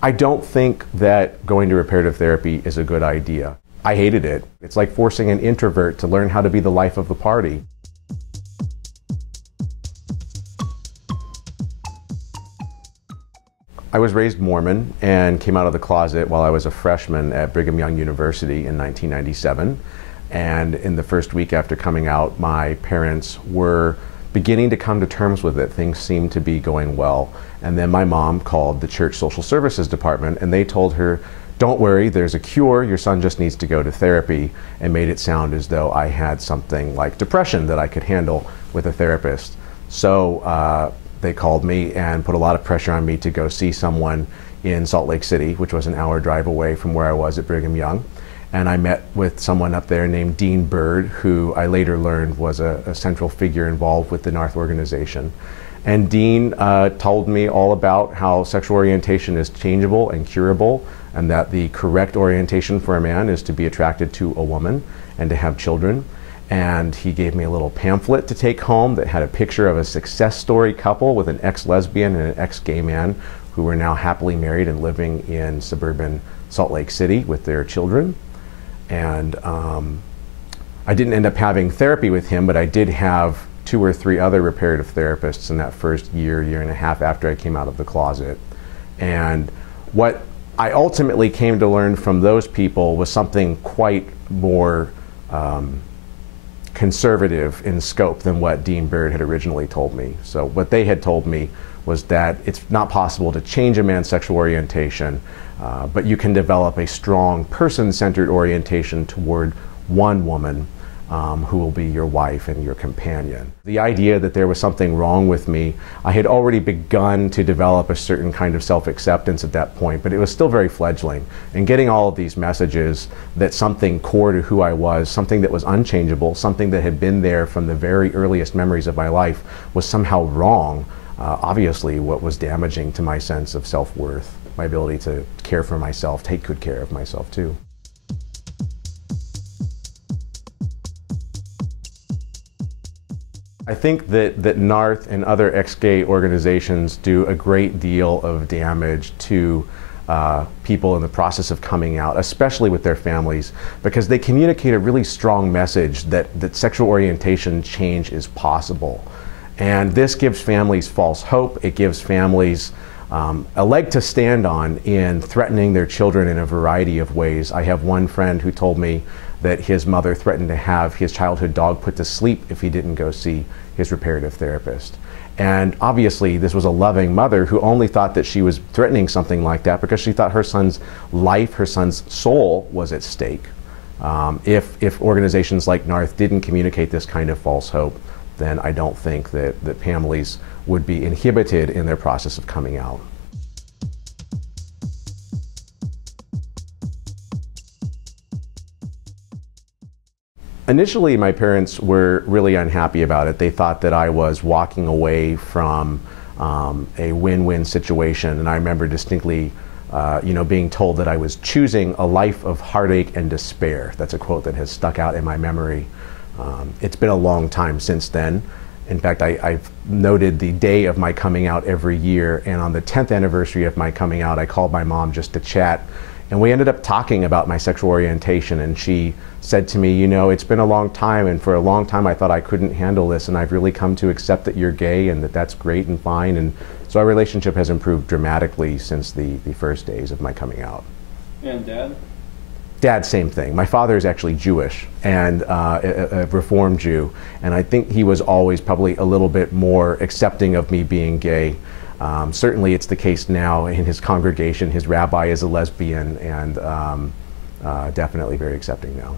I don't think that going to reparative therapy is a good idea. I hated it. It's like forcing an introvert to learn how to be the life of the party. I was raised Mormon and came out of the closet while I was a freshman at Brigham Young University in 1997. And in the first week after coming out, my parents were beginning to come to terms with it. Things seemed to be going well. And then my mom called the church social services department and they told her, "Don't worry, there's a cure, your son just needs to go to therapy," and made it sound as though I had something like depression that I could handle with a therapist. So they called me and put a lot of pressure on me to go see someone in Salt Lake City, which was an hour drive away from where I was at Brigham Young. And I met with someone up there named Dean Bird, who I later learned was a central figure involved with the Narth organization. And Dean told me all about how sexual orientation is changeable and curable, and that the correct orientation for a man is to be attracted to a woman and to have children. And he gave me a little pamphlet to take home that had a picture of a success story couple with an ex-lesbian and an ex-gay man who were now happily married and living in suburban Salt Lake City with their children. And I didn't end up having therapy with him, but I did have 2 or 3 other reparative therapists in that first year and a half after I came out of the closet. And what I ultimately came to learn from those people was something quite more conservative in scope than what Dean Bird had originally told me. So what they had told me was that it's not possible to change a man's sexual orientation, but you can develop a strong person-centered orientation toward one woman who will be your wife and your companion. The idea that there was something wrong with me, I had already begun to develop a certain kind of self-acceptance at that point, but it was still very fledgling. And getting all of these messages that something core to who I was, something that was unchangeable, something that had been there from the very earliest memories of my life, was somehow wrong, obviously what was damaging to my sense of self-worth, my ability to care for myself, take good care of myself too. I think that NARTH and other ex-gay organizations do a great deal of damage to people in the process of coming out, especially with their families, because they communicate a really strong message that sexual orientation change is possible. And this gives families false hope. It gives families a leg to stand on in threatening their children in a variety of ways. I have one friend who told me that his mother threatened to have his childhood dog put to sleep if he didn't go see his reparative therapist. And obviously this was a loving mother who only thought that she was threatening something like that because she thought her son's life, her son's soul was at stake. If organizations like NARTH didn't communicate this kind of false hope, then I don't think that families would be inhibited in their process of coming out. Initially, my parents were really unhappy about it. They thought that I was walking away from a win-win situation, and I remember distinctly being told that I was choosing a life of heartache and despair. That's a quote that has stuck out in my memory. It's been a long time since then. In fact, I've noted the day of my coming out every year, and on the 10th anniversary of my coming out, I called my mom just to chat, and we ended up talking about my sexual orientation, and she said to me, "You know, it's been a long time, and for a long time I thought I couldn't handle this, and I've really come to accept that you're gay and that that's great and fine." And so our relationship has improved dramatically since the first days of my coming out. And Dad? Dad, same thing. My father is actually Jewish and a Reformed Jew, and I think he was always probably a little bit more accepting of me being gay. Certainly it's the case now in his congregation. His rabbi is a lesbian, and definitely very accepting now.